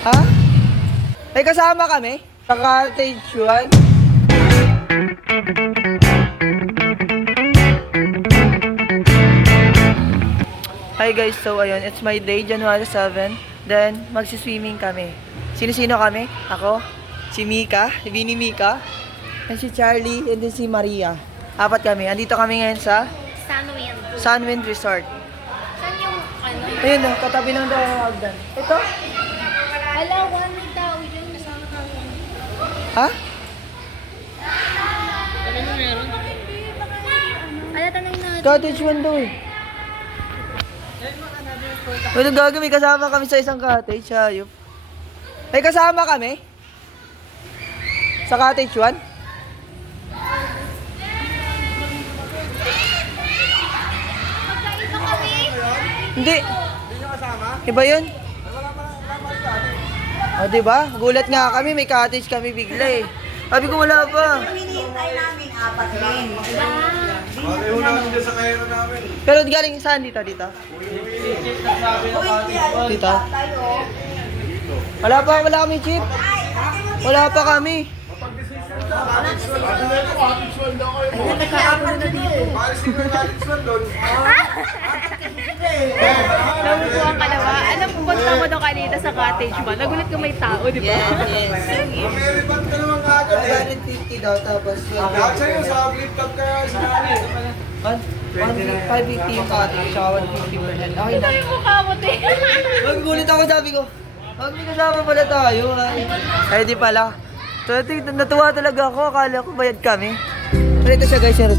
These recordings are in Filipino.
Ha? May kasama kami? Sa cottage one? Hi guys, so ayun, it's my day, January 7. Then, magsiswimming kami. Sino-sino kami? Ako, si Mika, si Vinnie Mika, and si Charlie, and then si Maria. Apat kami. Andito kami ngayon sa Sunwind. Sunwind Resort. Saan yung ano? Ayun no, katabi ng hagdan. Ito? Ala, one with tao yun. Kasama ka. Ha? Ala, tanay na. Cottage one daw eh. Walang gagawin, may kasama kami sa isang cottage, hayop. May kasama kami? Sa cottage one? Magkaito kami. Hindi. Iba yun? O, diba? Gulat nga kami, may cottage kami bigla eh. Sabi ko wala pa. Hinihintay namin apat rin. Pareho namin dyan sa kaya namin. Pero galing saan dito? Dito? Dito? Wala kami chip. Wala pa kami. Nabubuhan ka na ba? Alam mo, punta mo daw kanina sa cottage ba? Nagulat ka may tao, di ba? Ameriban ka naman kagad eh. 150 daw tapos Lahat sa'yo, sa flip top kaya sinali. 550 yung cottage, saka 150%. Okay Ito na. yung mukha mo, te. Gulit ako, sabi ko. Wag may kasama pala tayo. Ay di pala. So natuwa talaga ako, akala ko bayad kami. Pero ito siya guys, yung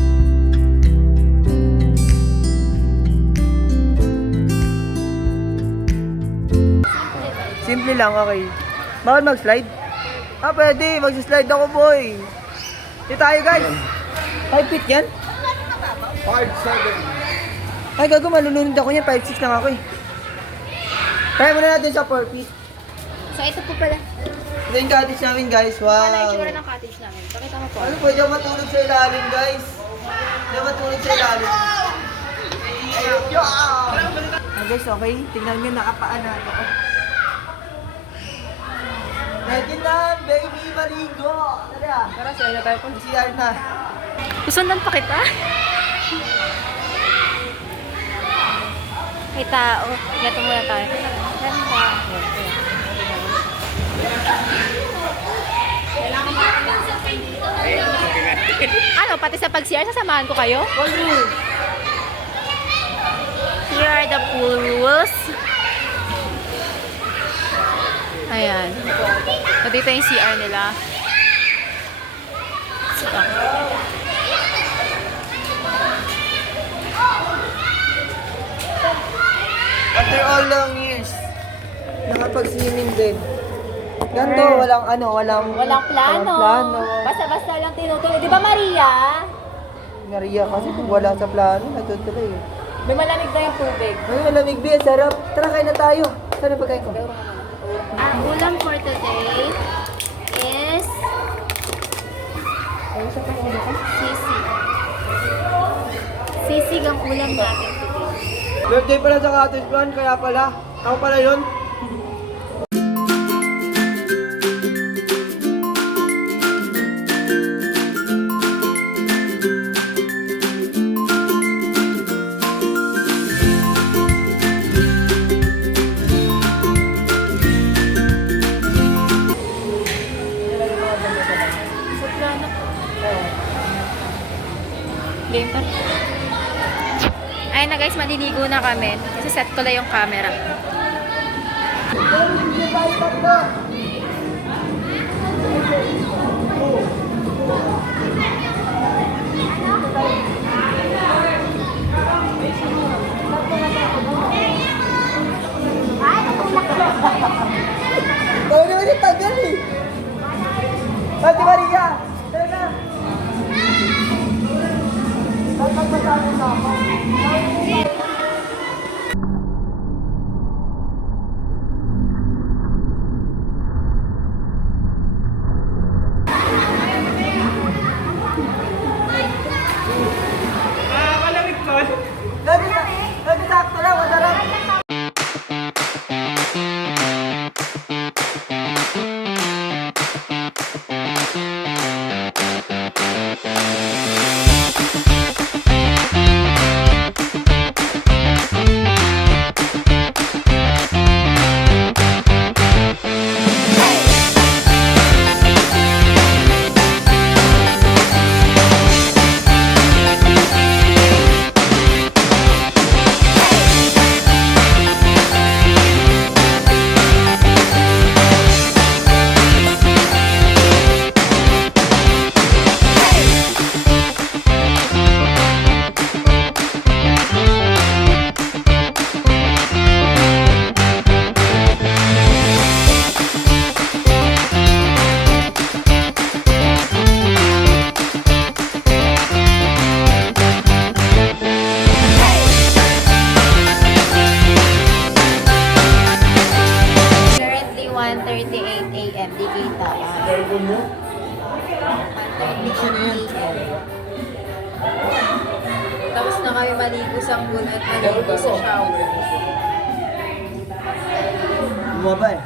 simple lang, okay. Bawal mag-slide? Ah, pwede. Mag-slide ako, boy. Di tayo, guys. 5 feet yan? 5'7". Ay, gago, malulunod ako yan. 5'6 lang ako eh. Try muna natin sa 4 feet. So, ito po pala. Ito yung cottage namin, guys. Wala yung Wow. tsura ng cottage namin. Pakita mo po. Ano, pwede ako matulog sa ilalim, guys. Pwede ako matulog sa ilalim. Ah, guys, okay. Tingnan nyo, nakapaan na ako. Ready na, baby, maligo. Dali ah. Tara, siya na tayo po. CR na. Susundan pa kita. May tao. Gato muna tayo. Ganda. Ano, pati sa pag-CR, sasamahan ko kayo? Here are the pool rules. Ayan. So, dito yung CR nila. So, After all long years, nakapag-swimming din. Ganto, walang walang plano. plano. Basta-basta lang tinutuloy. Di ba, Maria? Maria kasi kung wala sa plano, natutuloy eh. May malamig na yung tubig. Ay, malamig ba? Sarap. Tara, kain na tayo. Saan ang pagkain ko? Ang ulam for today is sisig. Sisig ang ulam natin today. Birthday pala sa cottage one, kaya pala. Ako pala yun. Soprano. Game pa. Ayun na guys, maliligo na kami. Kasi set ko lang yung camera. Bawa naman yung tagal eh. Ate Maria, tara na. Pagpagpasama na ako. Sakto lang, masarap. 120k taas. Cellphone mo? 120k. Tapos na kami maligo sa pool at maligo sa shower. Bumaba eh.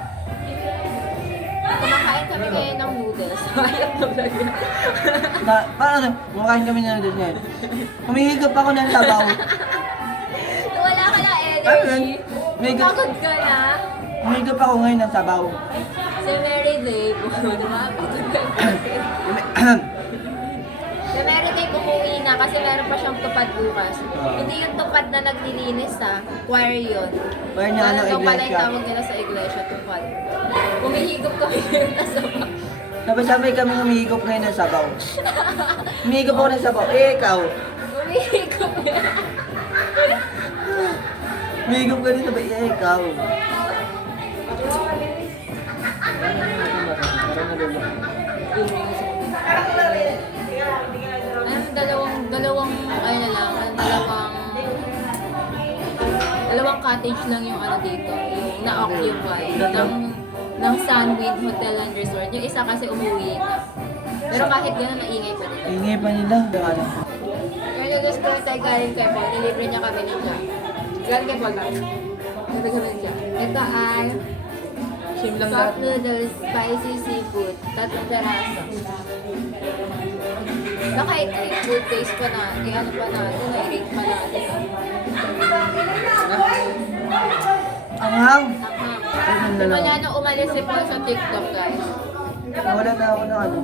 Kumakain kami ngayon ng noodles. Ayaw na vlog yun. Paano? Kumakain kami ng noodles ngayon. Humihigop ako ng sabaw. Wala ka na Ayun. energy. Pagod ka na. Humihigop ako ngayon ng sabaw. Si Mary Day, pagod ka na. Si Mary Day umuwi na kasi meron pa siyang tupad bukas. Hindi yung tupad na naglilinis ha. Choir yun. Choir niya, ano, Ito pala yung iglesia. tawag nila sa iglesia, tupad. Humihigop kami ngayon na sabaw. Sabay-sabay kami humihigop ngayon ng sabaw. Humihigop ako ng sabaw. Eh, ikaw. Humihigop yan. Humihigop ka din sabay. Eh, ikaw. Dalawang cottage lang yung ano dito, yung na-occupy ng Sunwind Hotel and Resort. Yung isa kasi umuwi na. Pero kahit gano'n, naingay pa din. Ingay pa nila. Ano? Kaya gusto ko tayo galing kay Paul, nilibre niya kami ng siya. Galing kay Paul ba? Nilibre kami ng siya. Ito ay soft noodles, spicy seafood, 3 peraso. Naka-i-take, good taste pa na, i-ano pa natin, i-rate pa natin. Anghang. Wala na umalis si Paul sa TikTok, guys. Wala na ako ng ano.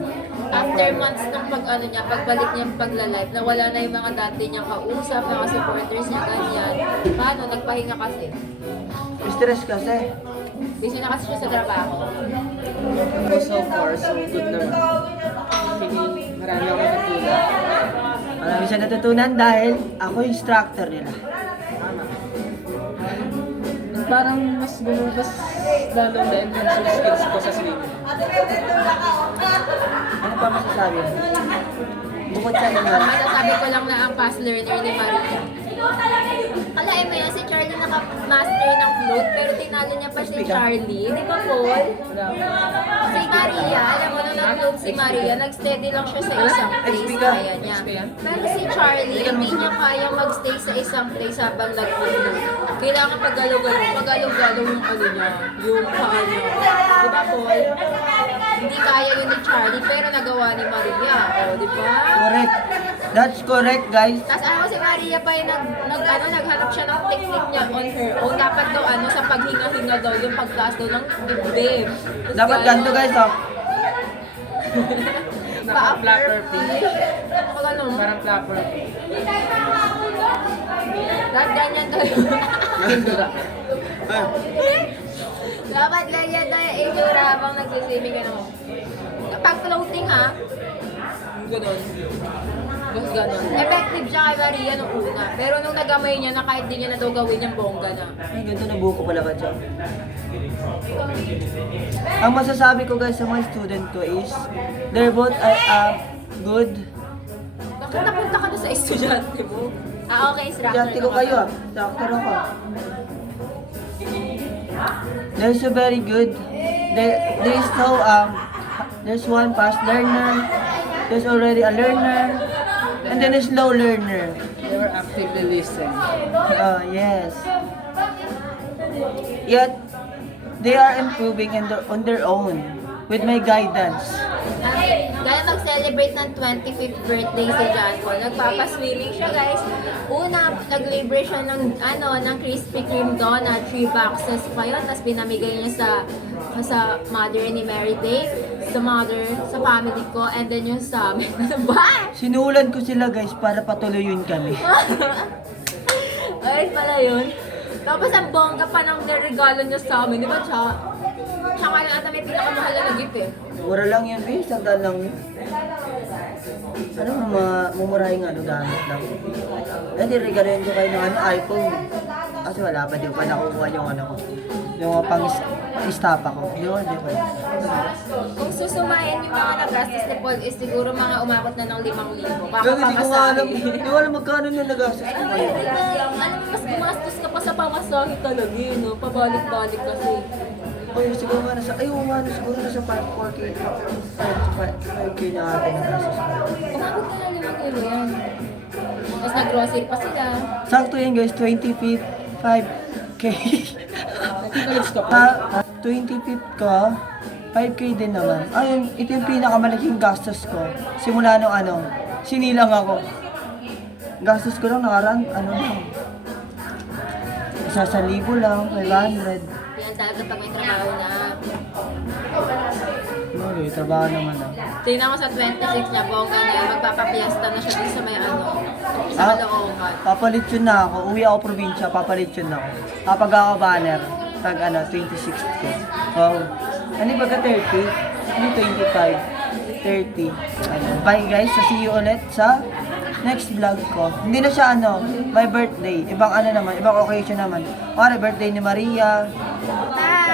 After months ng pag-ano niya, pagbalik niya pagla-live, nawala na yung mga dati niyang kausap, mga supporters niya, ganyan. Paano? Nagpahinga kasi. Stress kasi. Busy na kasi siya sa trabaho. So far, so good naman. Actually, marami akong natutunan. Marami siya natutunan dahil ako yung instructor nila. Tama. Parang mas bumugas lalo na enhance yung skills ko sa swimming. Ano pa masasabi mo? Bukod sa inyo. Masasabi ko lang na ang past learner ni Maria. Kalain mo yan, si Charlie naka-master ng float, pero tinalo niya pa si Charlie. Di ba, Paul? Si Maria, alam mo nung nag-float si Maria, nag-steady lang siya sa isang place, XP ka? kaya niya. Pero si Charlie, hindi niya kaya mag-stay sa isang place habang nag-float. Kailangan pag-galaw-galaw yung ano niya, yung paa niya. Di ba, Paul? Hindi kaya yun ni Charlie, pero nagawa ni Maria. O, di ba? Correct. That's correct, guys. Tapos ano si Maria pa yung naghanap siya ng technique niya on her own. Dapat daw sa paghinga-hinga daw, yung pagtaas daw ng dibdib. Tapos Dapat ganito, guys, oh. Naka-flapper fish. Ako ganun. Parang flapper fish. Dapat ganyan tayo. Dapat ganyan tayo itsura habang nagsiswimming ka naman. Pag floating ha, ganun. Bas ganun. Effective siya kay Maria nung una. Pero nung nagamay niya na kahit di niya na daw gawin yung bongga na. Ay, ganito na buko pala ka dyan. Ang masasabi ko, guys, sa mga student ko is, they're both good. Bakit napunta ka na sa estudyante mo? Ah, okay, instructor. Estudyante ko kayo, ah. Doctor ako. They're so very good. There's so, there's one fast learner, there's already a learner, and then a slow learner. They were actively listening. Yes. Yet, they are improving on their own with my guidance. Gaya mag-celebrate ng 25th birthday si John Paul. Nagpapaswimming siya, guys. Una, naglibre siya ng Krispy Kreme donut, 3 boxes pa yun. Tapos pinamigay niya sa mother ni Mary Day, sa mother, sa family ko, and then yung sa amin. Ba? Sinulan ko sila, guys, para patuloyin kami. Ayun pala yun. Tapos ang bongga pa ng regalo niya sa amin. Di ba, Tsaka lang ata may pinakamahal na gift eh. Mura lang yun, eh. Sandal lang yun. Ano mo, mumurahin nga, gamit lang. Eh, di regalin ko kayo ng iPhone. Kasi wala pa, di ko pa nakukuha yung ko. Yung pang-istapa ko. Yun, di ba? Kung susumayan yung mga nagastos ni Paul is siguro mga umabot na ng 5,000. Baka Gagi, di ko nga alam. pamasahe. Di ko alam magkano na nagastos ko ngayon. Alam mo, mas gumastos ka pa sa pamasahe talaga no? Pabalik-balik kasi. Uy, siguro nga nasa, ay, oo nga, siguro nasa 4K, 5K na atin ang gasos ko. Umabot na lang 5 kilo yan. Tapos nag-grocery pa sila. Sakto yun guys, 25K. Nagkikalis ka pa. 25th ko, 5K din naman. Ayun, ito yung pinakamalaking gastos ko. Simula nung sinilang ako. Gastos ko lang nakaraan, lang. 1,000 lang, 500. Yan talaga pag may trabaho na. Okay, trabaho naman Tingnan ko sa 26 niya, bongga na yun. Magpapapiesta na siya dun sa may sa Ah, Caloocan. papalit yun na ako. Uwi ako probinsya, papalit yun na ako. Kapag ako banner, tag 26th ko. Wow. Ano ba ka 30? Ano 25? 30. Bye guys, so see you ulit sa next vlog ko. Hindi na siya my birthday. Ibang naman, ibang occasion naman. Birthday ni Maria. Bye!